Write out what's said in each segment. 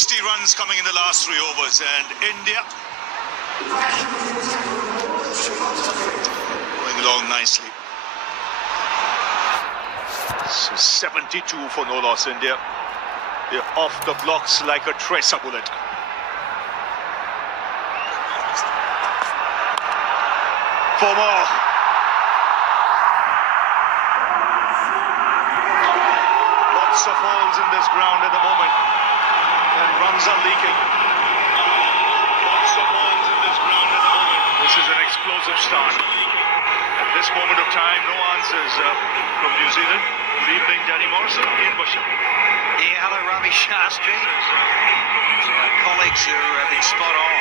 60 runs coming in the last 3 overs, and India going along nicely. So 72 for no loss, India. They're off the blocks like a tracer bullet. For more. Lots of holes in this ground at the moment, and runs are leaking. Lots of holes in this ground at the moment. This is an explosive start. At this moment of time, no answers from New Zealand. Good evening, Danny Morrison, Ian Busher. Yeah, hello, Ravi Shastri. Colleagues who have been spot on.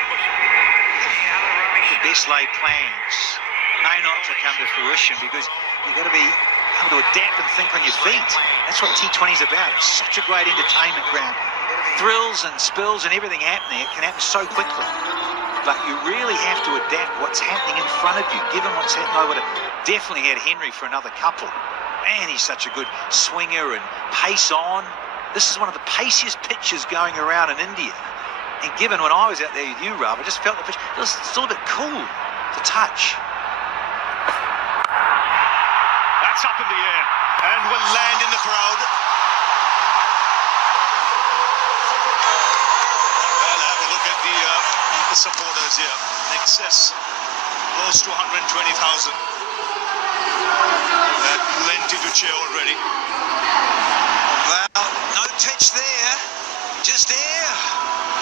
The best laid plans may not come to fruition because you've got to be able to adapt and think on your feet. That's what T20 is about. It's such a great entertainment ground. Thrills and spills and everything happening, it can happen so quickly. But you really have to adapt what's happening in front of you, given what's happening. I would have definitely had Henry for another couple. Man, he's such a good swinger and pace on. This is one of the paciest pitches going around in India. And given when I was out there with you, Rob, I just felt the pitch, it was still a bit cool to touch. That's up in the air and will land in the crowd. Well, have a look at the supporters here. In excess, close to 120,000. Plenty to cheer already. Well, no pitch there, just air,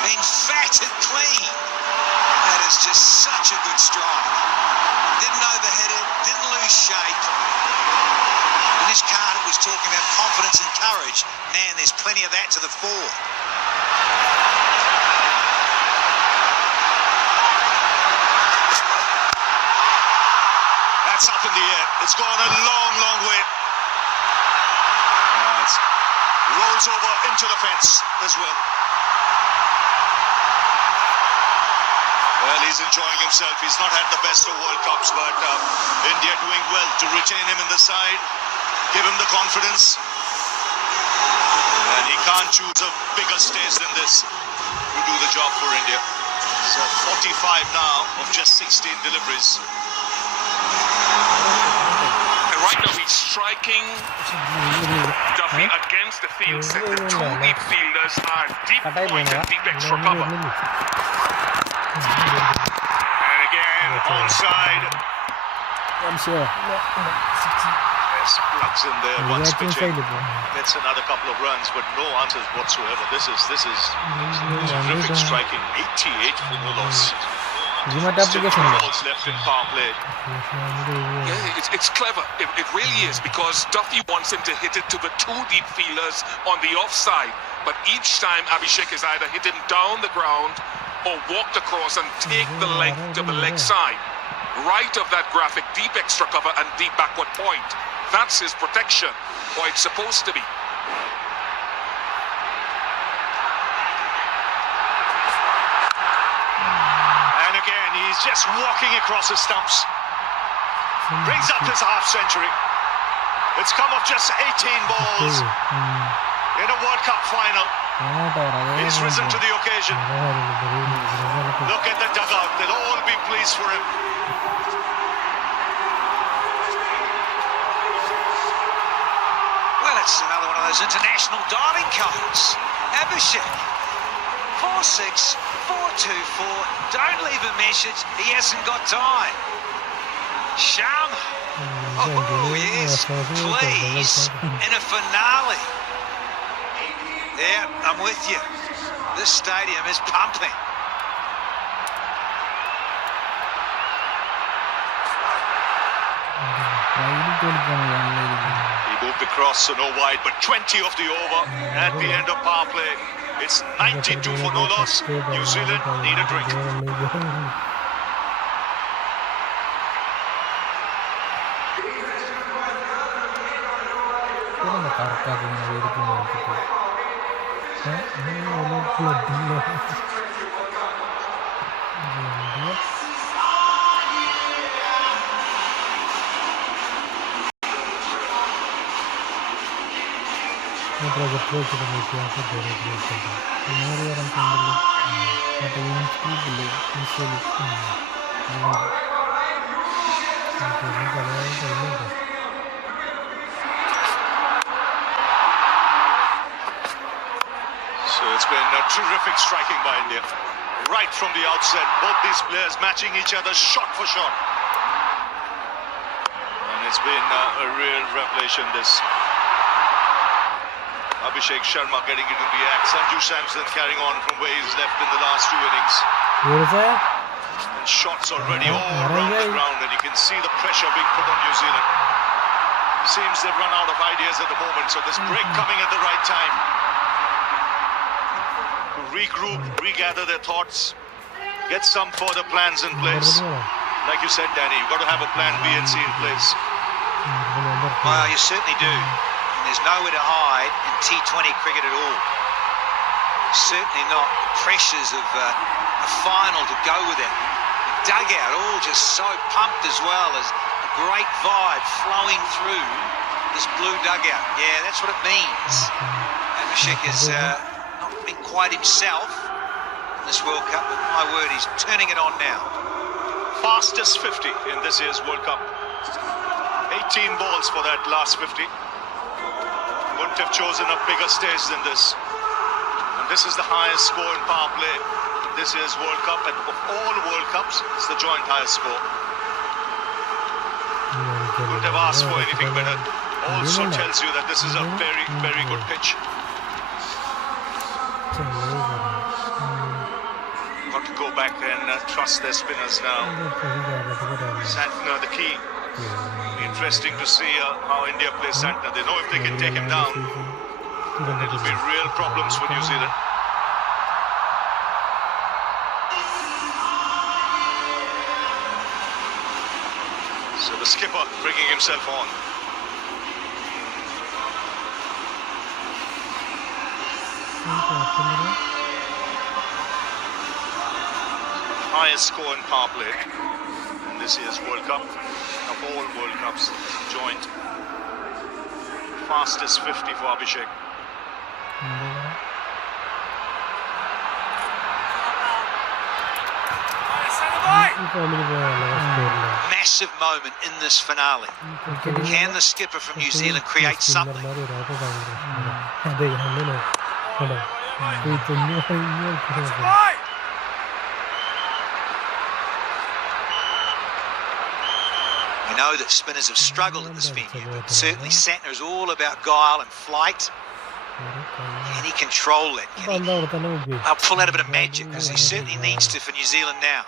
been fat and clean. That is just such a good strike. Didn't overhit it, didn't lose shape. And this card was talking about confidence and courage. Man, there's plenty of that to the fore. That's up in the air. It's gone a long, long way. Rolls over into the fence as well. Well, he's enjoying himself. He's not had the best of World Cups, but India doing well to retain him in the side, give him the confidence. And he can't choose a bigger stage than this to do the job for India. So 45 now of just 16 deliveries. And right now he's striking Duffy against the field set. The 2 deep fielders are deep point and deep extra cover. And again, onside. Yes, plugs in there once pitching. Gets another couple of runs, but no answers whatsoever. This is terrific striking. 88 for no loss. Still balls left in power play. Yeah, it's clever. It really is, because Duffy wants him to hit it to the 2 deep fielders on the offside. But each time Abhishek is either hit him down the ground or walked across and take the length to the leg side. Right of that graphic, deep extra cover and deep backward point. That's his protection, or it's supposed to be. He's just walking across his stumps. Brings up his half century. It's come off just 18 balls in a World Cup final. He's risen to the occasion. Look at the dugout. They'll all be pleased for him. Well, it's another one of those international diving codes. Abhishek. 4-6, 4-2-4. Don't leave a message. He hasn't got time. Sharma. Oh, yes. Please. In a finale. Yeah, I'm with you. This stadium is pumping. He moved across, so no wide, but 20 of the over at the end of power play. It's 92 for no loss. New Zealand need a drink. Project വെച്ചിട്ട് നോക്കിയാൽ direct നേരെ വരാൻ കണ്ടില്ല മറ്റേ ഇൻസ്റ്റിറ്റ്യൂട്ടിൽ ഇൻസ്റ്റയിൽ So it's been a terrific striking by India. Right from the outset, both these players matching each other shot for shot. And it's been a real revelation, this. Abhishek Sharma getting into the act. Sanju Samson carrying on from where he's left in the last two innings. And shots already all around the ground, and you can see the pressure being put on New Zealand. Seems they've run out of ideas at the moment, so this break coming at the right time. To regroup, regather their thoughts, get some further plans in place. Like you said, Danny, you've got to have a plan B and C in place. Well, you certainly do. And there's nowhere to hide in T20 cricket at all. Certainly not the pressures of a final to go with it. The dugout all just so pumped as well, as a great vibe flowing through this blue dugout. Yeah, that's what it means. Abhishek has not been quite himself in this World Cup, but my word, he's turning it on now. Fastest 50 in this year's World Cup. 18 balls for that last 50. Wouldn't have chosen a bigger stage than this. And this is the highest score in power play in this year's World Cup. And of all World Cups, it's the joint highest score. Couldn't have asked for anything better. Also tells you that this is a very, very good pitch. Got to go back and trust their spinners now. Santner, the key. Interesting to see how India plays Santner. They know if they can take him down, then it'll be real problems for New Zealand. So the skipper bringing himself on. Highest score in power play in this year's World Cup. Of all World Cups, joint. Fastest 50 for Abhishek. Massive moment in this finale. Can the skipper from New Zealand create something? We know that spinners have struggled at this venue, but certainly Santner is all about guile and flight. Can he control it? Can he pull out a bit of magic? Because he certainly needs to for New Zealand now.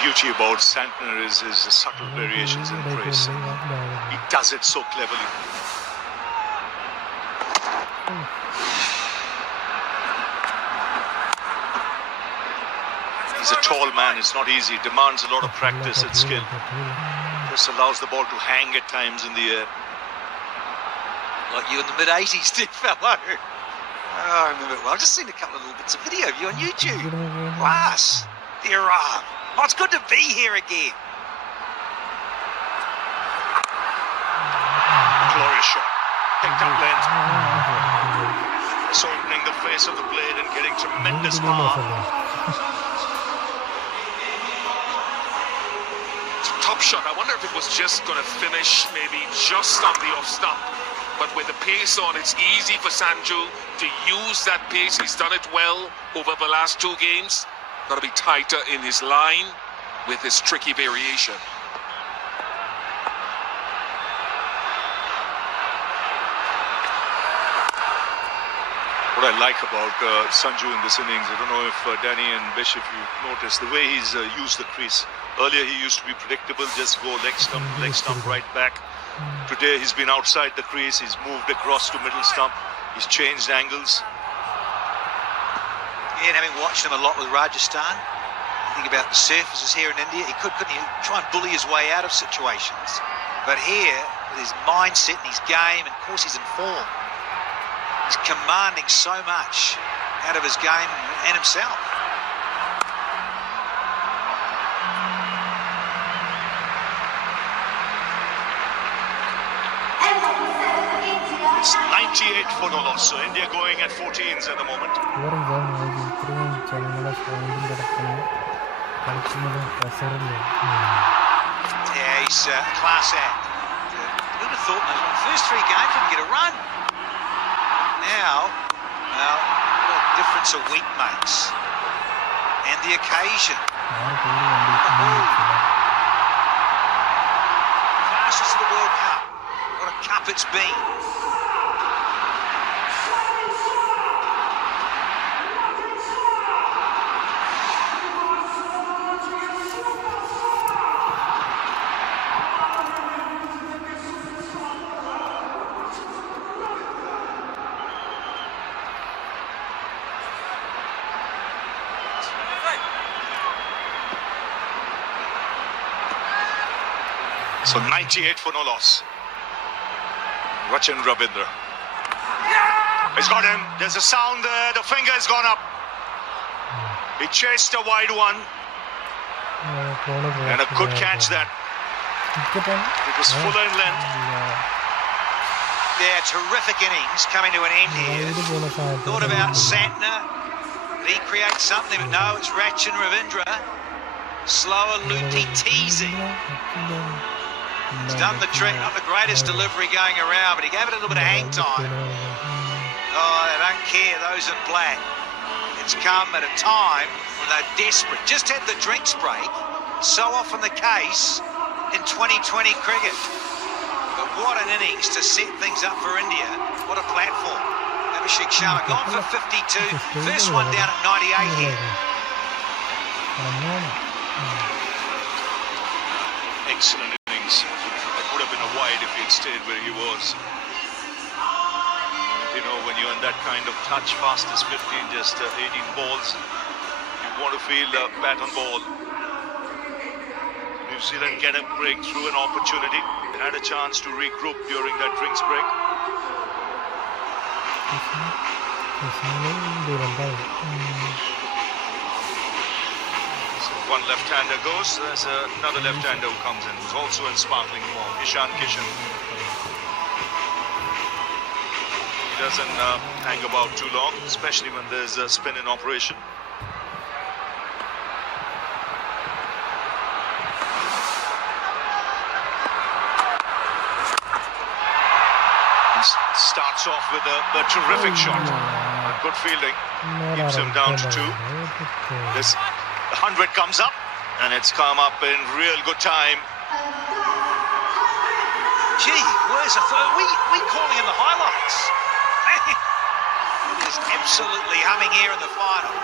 Beauty about Santner is the subtle variations in pace. He does it so cleverly. He's a tall man, it's not easy. It demands a lot of practice and skill. This allows the ball to hang at times in the air. Like you in the mid-80s did, fellow. Oh, I remember it well. I've just seen a couple of little bits of video of you on YouTube. Class. Dear oh, it's good to be here again. Glorious shot. Picked up length. Softening the face of the blade and getting tremendous power. Top shot. I wonder if it was just going to finish maybe just on the off stump. But with the pace on, it's easy for Sanju to use that pace. He's done it well over the last two games. Got to be tighter in his line with his tricky variation. What I like about Sanju in this innings, I don't know if Danny and Bish, if you noticed, the way he's used the crease. Earlier he used to be predictable, just go leg stump, right back. Today he's been outside the crease, he's moved across to middle stump, he's changed angles. Yeah, and having watched him a lot with Rajasthan, think about the surfaces here in India, couldn't he try and bully his way out of situations? But here, with his mindset and his game, and of course he's in form, he's commanding so much out of his game and himself. 98 for no loss. So India going at 14s at the moment. ഇവരും ഇത്രയും ജനങ്ങളെ പോയിന്റിൽ കിടക്കുന്ന കളിക്കുന്നതും പ്രഷറില്ല. Yeah, he's class act. Who would have thought in those first three games didn't get a run? Now, well, what a difference a week makes. And the occasion. Fastest of the World Cup. What a cup it's been. So 98 for no loss. Rachin Ravindra. He's got him. There's a sound there. The finger has gone up. He chased a wide one. And a good catch that. It was fuller in length. Yeah, terrific innings coming to an end here. Thought about Santner. Did he create something? But no, it's Rachin Ravindra. Slower, loopy, teasing. He's done the trick, not the greatest delivery going around, but he gave it a little bit of hang time. Oh, they don't care, those in black. It's come at a time when they're desperate. Just had the drinks break, so often the case in 2020 cricket. But what an innings to set things up for India. What a platform. Abhishek Sharma gone for 52. First one down at 98 here. Excellent innings. That would have been a wide if he had stayed where he was. You know, when you're in that kind of touch, fast as 15, just 18 balls, you want to feel bat on ball. New Zealand get a break through an opportunity. They had a chance to regroup during that drinks break. One left-hander goes, there's another left-hander who comes in, who's also in sparkling form, Ishan Kishan. He doesn't hang about too long, especially when there's a spin in operation. He starts off with a terrific shot, a good fielding, keeps him down to 2. This 100 comes up, and it's come up in real good time. Gee, where's the third? We calling in the highlights. It is absolutely humming here in the final.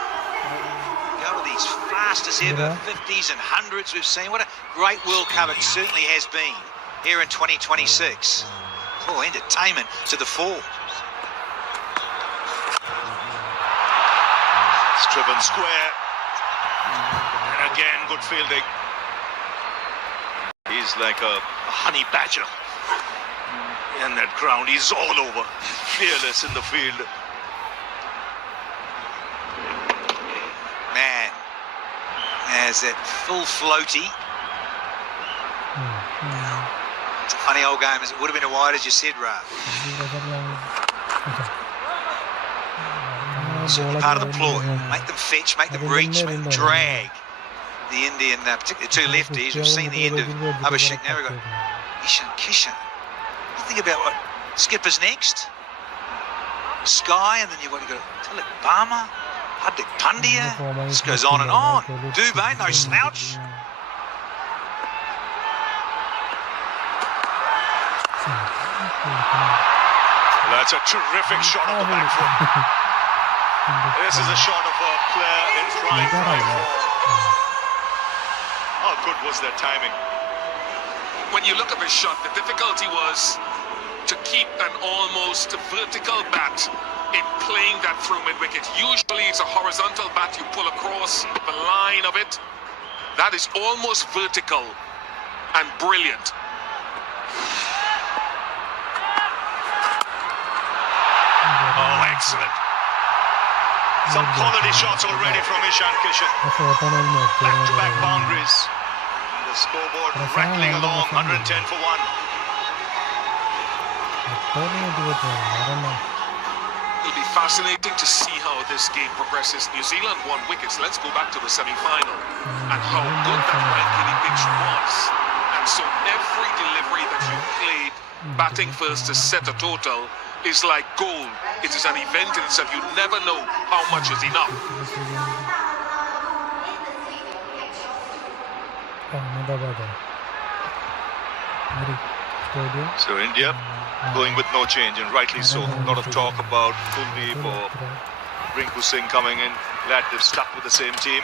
Go with these fastest ever 50s and 100s we've seen. What a great World Cup it certainly has been here in 2026. Oh, entertainment to the fore. It's driven square. And again, good fielding. He's like a honey badger in that ground. He's all over, fearless in the field. Man, there's that full floaty. It's a funny old game, as it would have been a wide, as you said, Ra. Certainly part of the ploy. Make them fetch, make them reach, make them drag. The Indian, particularly two lefties, we've seen the end of Abhishek. Now we've got Ishan Kishan. You think about what Skipper's next. Sky, and then you've got Tilak Barma, Hardik Pandya. This goes on and on. Dubé, no slouch. That's a terrific shot on the back foot. This is a shot of a player in prime form. How good was that timing? When you look at the shot, the difficulty was to keep an almost vertical bat in playing that through mid-wicket. Usually it's a horizontal bat you pull across the line of it. That is almost vertical and brilliant. Oh, excellent. Some quality shots already from Ishan Kishan. Back-to-back boundaries. The scoreboard rattling along, 110 for 1. It'll be fascinating to see how this game progresses. New Zealand won wickets. Let's go back to the semi-final and how good that Wankini pitch was. And so every delivery that you played, batting first to set a total, is like gold. It is an event in itself. You never know how much is enough. So India going with no change, and rightly so. A lot of talk about Kuldeep or Rinku Singh coming in. Glad they've stuck with the same team.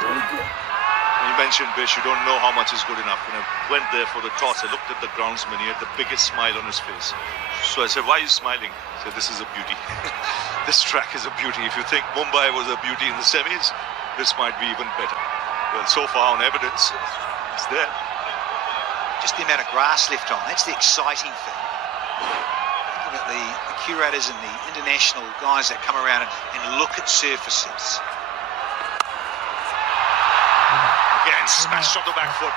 And you mentioned Bish, you don't know how much is good enough. When I went there for the toss, I looked at the groundsman, he had the biggest smile on his face. So I said, why are you smiling? He said, this is a beauty. This track is a beauty. If you think Mumbai was a beauty in the semis, this might be even better. Well, so far on evidence, it's there. Just the amount of grass left on, that's the exciting thing. Looking at the curators and the international guys that come around and look at surfaces. Again, smashed on the back foot.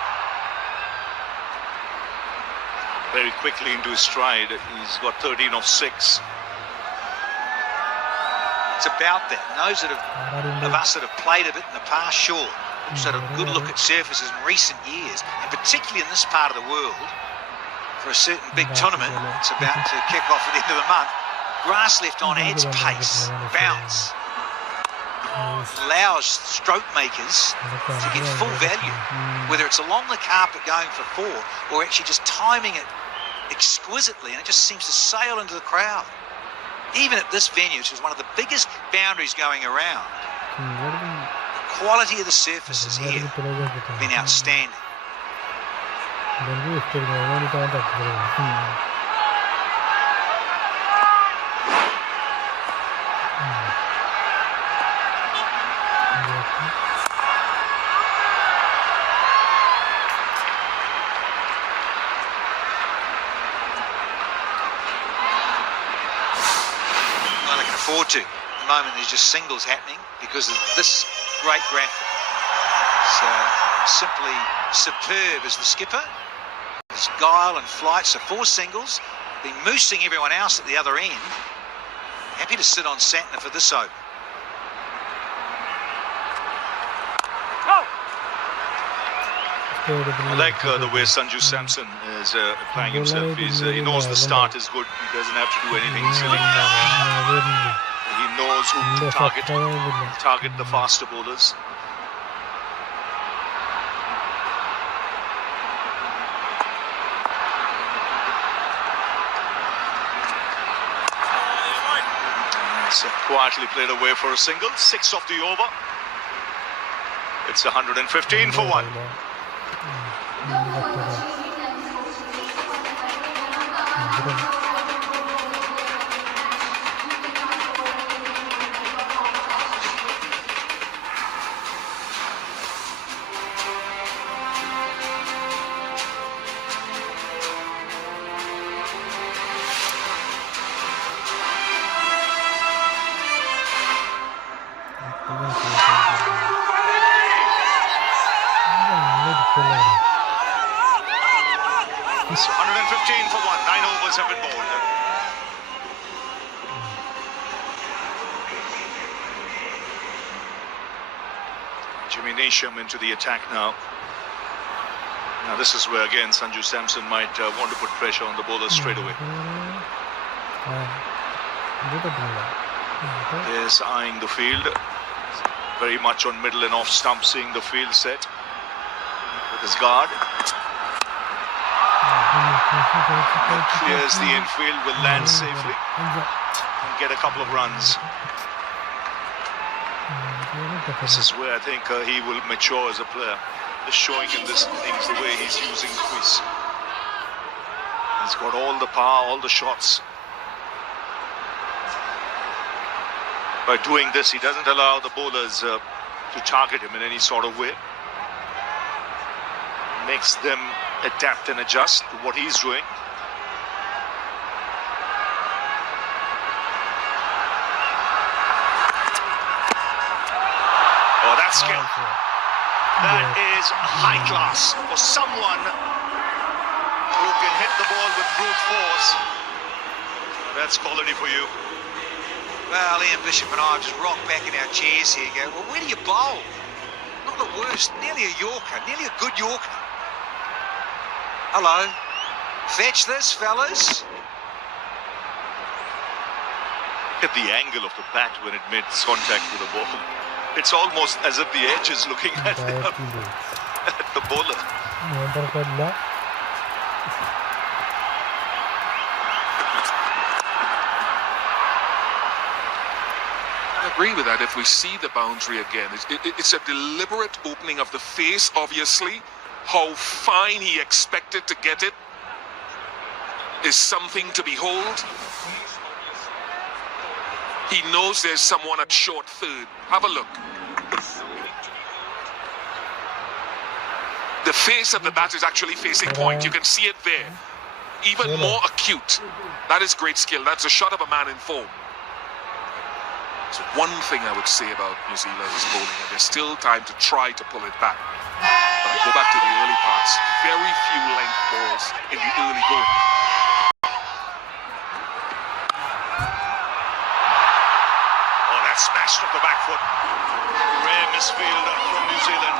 Very quickly into his stride. He's got 13 of 6. It's about that. And those that of us that have played a bit in the past, sure. Also had a good look at surfaces in recent years, and particularly in this part of the world, for a certain big tournament it's about to kick off at the end of the month. Grass left on adds pace, bounce, allows stroke makers to get full value, whether it's along the carpet going for 4 or actually just timing it exquisitely, and it just seems to sail into the crowd. Even at this venue, which is one of the biggest boundaries going around, the quality of the surfaces here have been outstanding. I can afford to. At the moment, there's just singles happening because of this great graphic. So simply superb as the skipper. His guile and flight, so 4 singles, been moosing everyone else at the other end. Happy to sit on Santner for this over. I like the way Sanju Samson is applying himself. He knows the start is good. He doesn't have to do anything silly. He knows who to target the faster bowlers. So quietly played away for a single. 6 off the over. It's 115 for 1. So 115 for 1. 9 overs have been bowled. Jimmy Neesham into the attack now. Now this is where again Sanju Samson might want to put pressure on the bowlers straight away. There's eyeing the field. Very much on middle and off stump, seeing the field set with his guard. Clears the infield, will land safely and get a couple of runs. This is where I think he will mature as a player. Just showing in this innings the way he's using the crease. He's got all the power, all the shots. By doing this, he doesn't allow the bowlers to target him in any sort of way. Makes them adapt and adjust to what he's doing. Oh, that's skill. That is high class for someone who can hit the ball with brute force That's quality for you. Well, Ian Bishop and I have just rocked back in our chairs here. Go, well, where do you bowl? Not the worst. Nearly a Yorker. Nearly a good Yorker. Hello. Fetch this, fellas. Look at the angle of the bat when it makes contact with the ball. It's almost as if the edge is looking at the bowler. നിയന്ത്രണമില്ല. I agree with that if we see the boundary again. It's a deliberate opening of the face, obviously. How fine he expected to get it is something to behold. He knows there's someone at short third. Have a look. The face of the bat is actually facing point. You can see it there. Even more acute. That is great skill. That's a shot of a man in form. So one thing I would say about New Zealand is bowling, and there's still time to try to pull it back. But I go back to the early parts. Very few length balls in the early going. Oh, that smashed off the back foot. Rare misfield from New Zealand.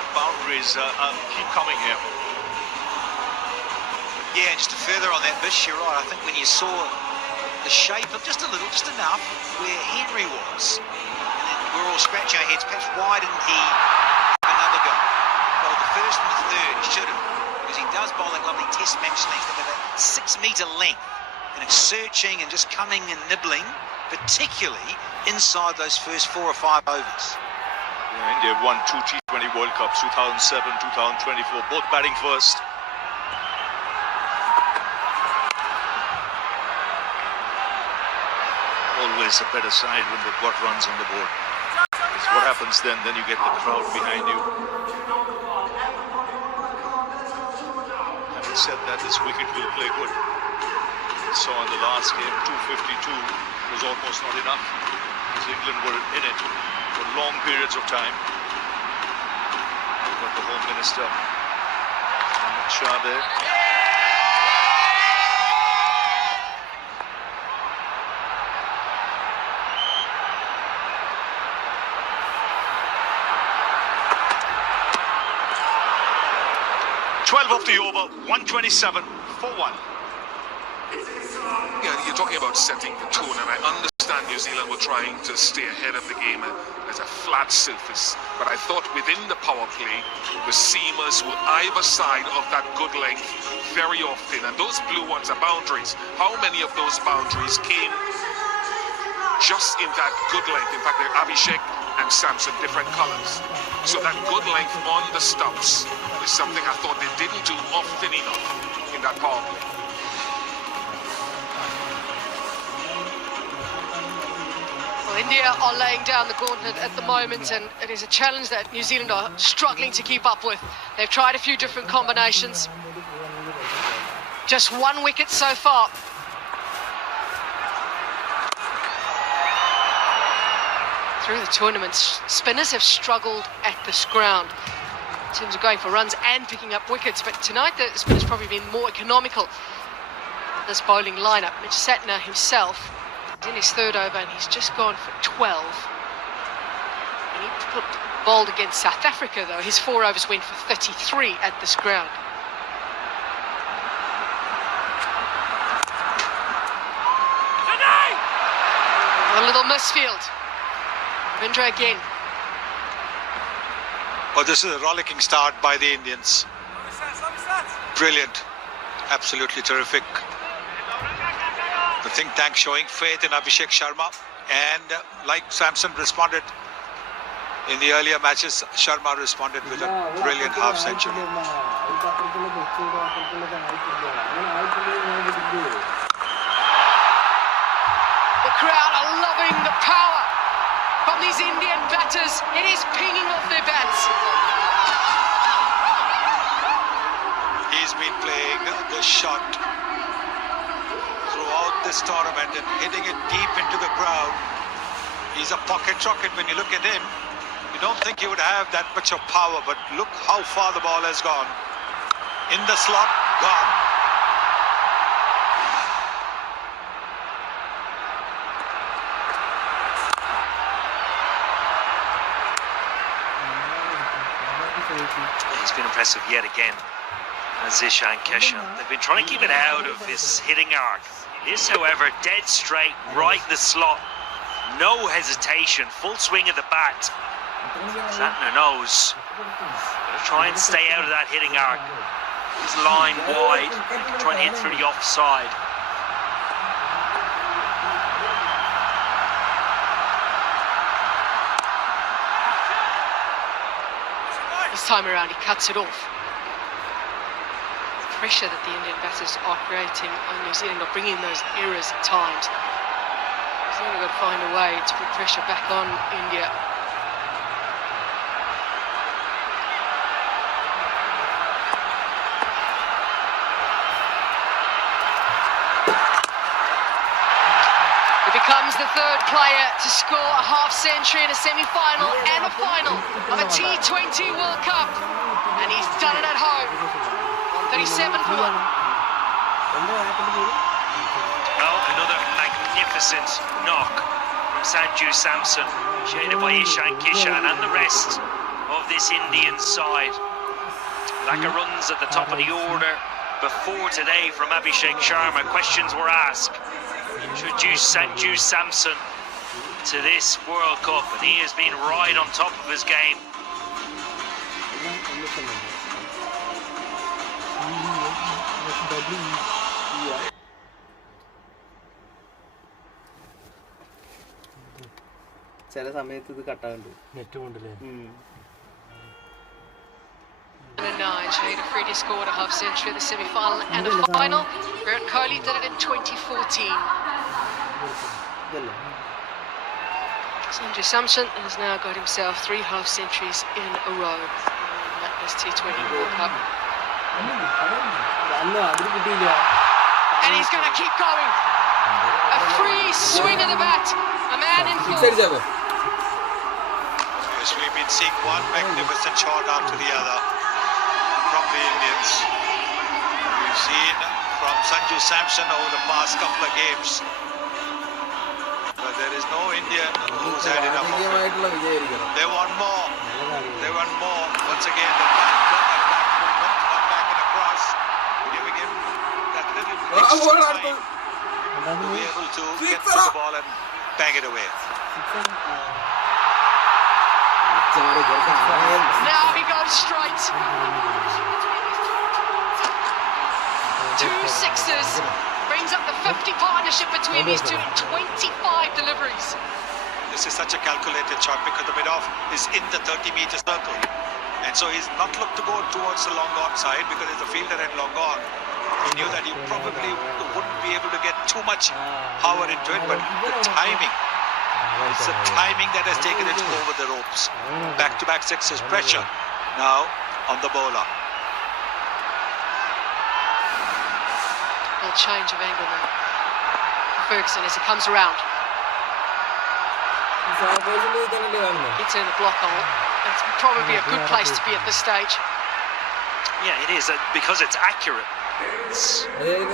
The boundaries keep coming here. Yeah, and just to further on that, Bish, you're right. I think when you saw the shape of just a little, just enough, where Henry was, and then we're all scratching our heads, perhaps why didn't he have another go? Well, the first and the third, he should have, because he does bowl that lovely test match length of about 6 metre length, and it's searching and just coming and nibbling, particularly inside those first 4 or 5 overs. Yeah, India won 2 T20 World Cups, 2007, 2024, both batting first. Always a better side when they've got runs on the board. That's what happens then you get the crowd behind you. Having said that, this wicket will play good. So in the last game, 252 was almost not enough, because England were in it for long periods of time. Got the Home Minister, Amit Shah there. 12 of the over, 127 for 1. Yeah, you're talking about setting the tone, and I understand New Zealand were trying to stay ahead of the game as a flat surface. But I thought within the power play, the seamers were either side of that good length very often. And those blue ones are boundaries. How many of those boundaries came just in that good length? In fact, they're Abhishek and Samson, different colours. So that good length on the stumps is something I thought they didn't do often enough in that power play. Well, India are laying down the gauntlet at the moment, and it is a challenge that New Zealand are struggling to keep up with. They've tried a few different combinations. Just 1 wicket so far. Through the tournament, spinners have struggled at this ground in terms of going for runs and picking up wickets, but tonight the spinners probably been more economical in this bowling lineup. Mitch Santner himself is in his 3rd over, and he's just gone for 12. And he bowled against South Africa, though. His 4 overs went for 33 at this ground. A little misfield. Ravindra again. Oh, this is a rollicking start by the Indians. Brilliant. Absolutely terrific. The think tank showing faith in Abhishek Sharma. And like Samson responded in the earlier matches, Sharma responded with a brilliant half century. The crowd are loving the power from these Indian batters. It is pinging off their bats. He's been playing the shot throughout this tournament and hitting it deep into the crowd. He's a pocket rocket. When you look at him, you don't think he would have that much of power, but look how far the ball has gone. In the slot, Gone. He's been impressive yet again. Zishan Keshan. They've been trying to keep it out of his hitting arc. This, however, dead straight, right in the slot. No hesitation, full swing of the bat. Santner knows. Gotta try and stay out of that hitting arc. His line wide, trying to hit through the offside. This time around, he cuts it off. The pressure that the Indian batters are creating on New Zealand are bringing those errors at times. New Zealand got to find a way to put pressure back on India. He becomes the third player to score a half-century in a semi-final and a final of a T20 World Cup. And he's done it at home. 37 for one. Well, another magnificent knock from Sanju Samson, shaded by Ishan Kishan and the rest of this Indian side. Laka runs at the top of the order before today from Abhishek Sharma. Questions were asked. Introduce Sanju Samson to this World Cup, and he has been right on top of his game. ചില സമയത്ത് ഇത് കട്ടാകുന്നുണ്ട് net കൊണ്ടല്ലേ. 9, Shahid Afridi scored a half-century in the semi-final and a final. Virat Kohli did it in 2014. Sanju Samson has now got himself 3 half-centuries in a row in this T20 World Cup. And he's going to keep going. A free swing of the bat. A man in full. Yes, we've been seeing one magnificent shot after the other from the Indians. We've seen from Sanju Samson over the past couple of games. But there is no Indian who's had enough of it. They want more. They want more. Once again, the back movement, one back and across, giving him that little extra time to be able to get to the ball and bang it away. Now he goes straight. 2 sixes. Brings up the 50 partnership between these two. 25 deliveries. This is such a calculated shot because the mid-off is in the 30-meter circle. And so he's not looked to go towards the long on side because there's a fielder at long on. He knew that he probably wouldn't be able to get too much power into it, but the timing. It's the timing that has taken it over the ropes. Back-to-back sixes, pressure now on the bowler. A change of angle now. Ferguson as he comes around. It's in the block hole. It's probably a good place to be at this stage. Yeah, it is, because it's accurate. It's New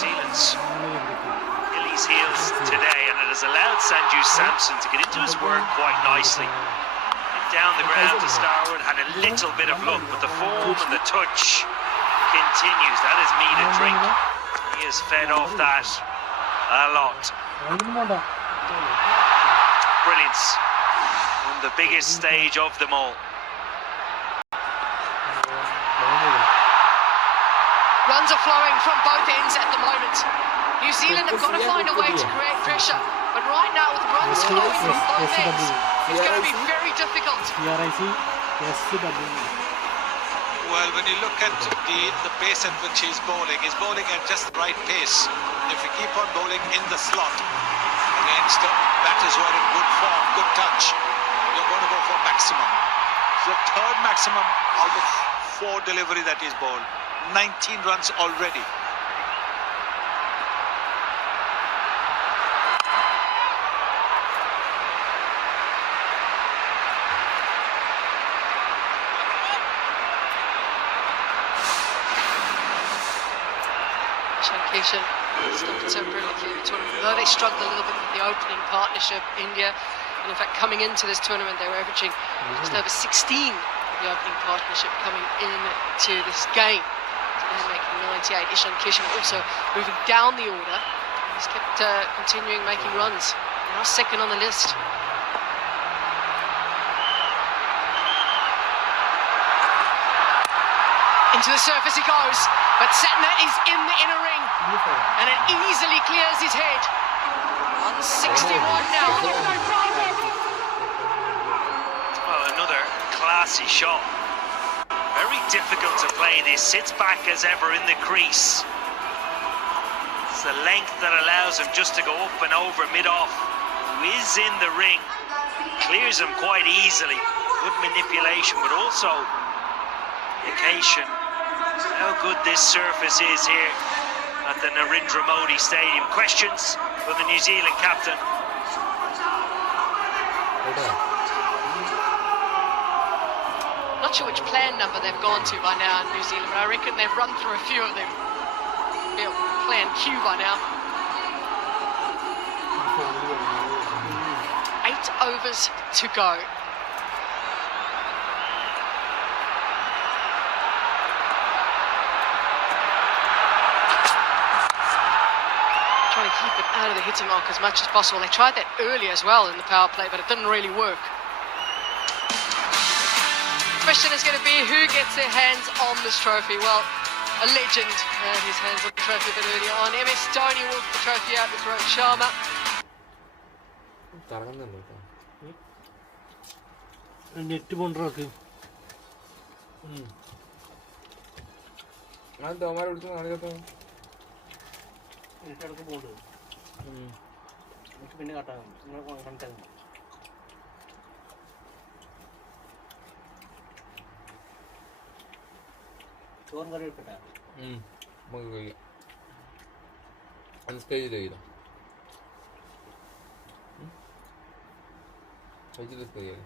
Zealand's Achilles heels today, and it has allowed Sanju Samson to get into his work quite nicely. Down the ground to starward, had a little bit of luck, but the form and the touch continues. That is meat and drink. He has fed off that a lot. Brilliance on the biggest stage of them all. Runs are flowing from both ends at the moment. New Zealand have got to find a way to create pressure. But right now, with runs flowing from both ends, it's going to be very difficult. Well, when you look at the pace at which he's bowling at just the right pace. If you keep on bowling in the slot against batters who are in good form, good touch, you're going to go for maximum. It's the third maximum out of 4 delivery that he's bowled. 19 runs already. Ishan Kishan still been so brilliantly in the tournament. Although they struggled a little bit with the opening partnership, India, and in fact coming into this tournament they were averaging just over 16 the opening partnership coming into this game. So they're making 98. Ishan Kishan also moving down the order. He's kept continuing making runs. Now second on the list. Into the surface he goes, but Satna is in the inner ring, and it easily clears his head. 161 now. Oh, another classy shot. Very difficult to play this. Sits back as ever in the crease. It's the length that allows him just to go up and over mid-off. Who is in the ring. Clears him quite easily. Good manipulation, but also indication how good this surface is here at the Narendra Modi Stadium. Questions from the New Zealand captain. Not sure which plan number they've gone to by now in New Zealand, but I reckon they've run through a few of them. Plan Q by now. 8 overs to go. Trying to keep it out of the hitting mark as much as possible. They tried that early as well in the power play, but it didn't really work. The question is going to be who gets their hands on this trophy. Well, a legend had his hands on the trophy a bit earlier on. MS Dhoni walked the trophy out with Rohit Sharma. Net കൊണ്ടുവരാക്ക് ഇടയ്ക്കിടക്ക് പോണ്ട് എനിക്ക് പിന്നെ കട്ടാകും നിങ്ങൾ കണ്ടാകും ചോറും കറി എടുക്കട്ടെ നമുക്ക് കഴിക്കാം അൺസ്കേജിൽ കഴിക്കാം കഴിച്ചിട്ട് കഴിയാം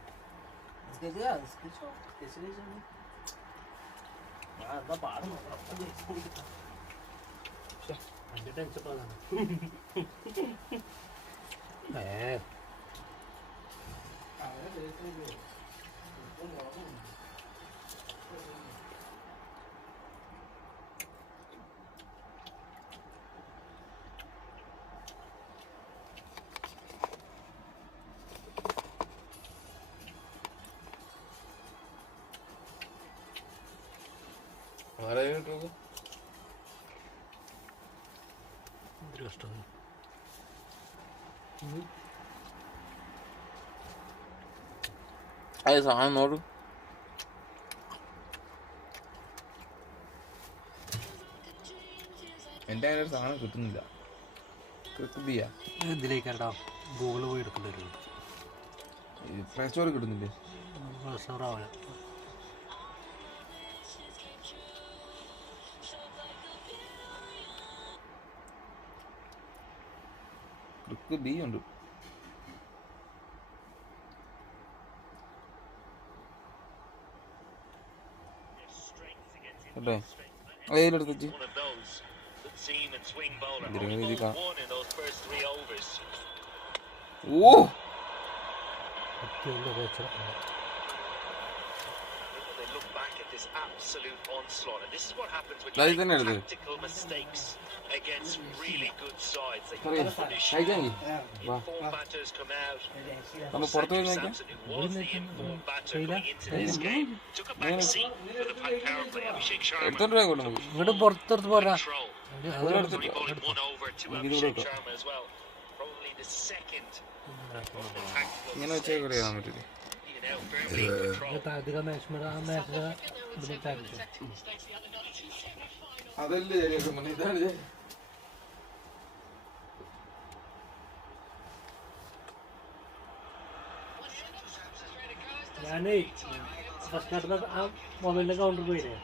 അതെ സാധനം നോട്ടു എൻ്റെ അങ്ങനെ ഒരു സാധനം കിട്ടുന്നില്ല കൃത്യ ഇതിലേക്കാ ഗൂഗിൾ പോയി എടുക്കേണ്ടി വരും പ്ലേ സ്റ്റോറിൽ കിട്ടുന്നില്ലേ സ്റ്റോറാവില്ല ക്രിക്ക് ബി ഉണ്ട് കേട്ടോ അതിലെടുത്ത് വെച്ച് ഓ തന്നെ എടുത്ത് കഴിക്കാമെങ്കിൽ വാ നമ്മൾ പുറത്ത് പോയി നോക്കാം എടുത്തോണ്ട് പോയാൽ കൊണ്ട് നമുക്ക് ഇങ്ങോട്ട് പുറത്തെടുത്ത് പോരാ എടുത്തിട്ട് നമുക്കിതിവിടെ വെക്കാം ഇങ്ങനെ വെച്ചാൽ കളിയാൻ പറ്റില്ലേ അധികം മാച്ച് അതല്ലേ ഇതാണ് ഞാനേ ഫസ്റ്റ് നടന്ന ആ മൊബൈലിന്റെ കൗണ്ടർ പോയില്ലേ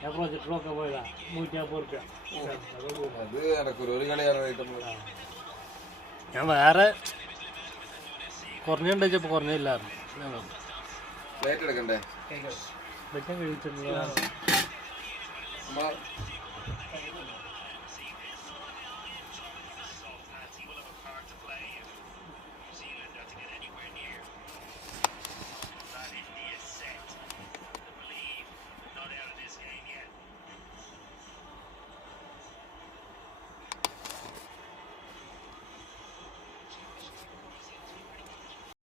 ഞാൻ പ്രൊജക്ടർ നോക്കാൻ പോയതാ 150 അത് നടക്കൂല ഒരു കളിയാണ് ഞാൻ വേറെ കുറഞ്ഞുണ്ടപ്പോ കുറഞ്ഞില്ലായിരുന്നു പ്ലേറ്റ് എടുക്കണ്ടേ വെച്ചാൽ കഴിച്ചിട്ടുള്ള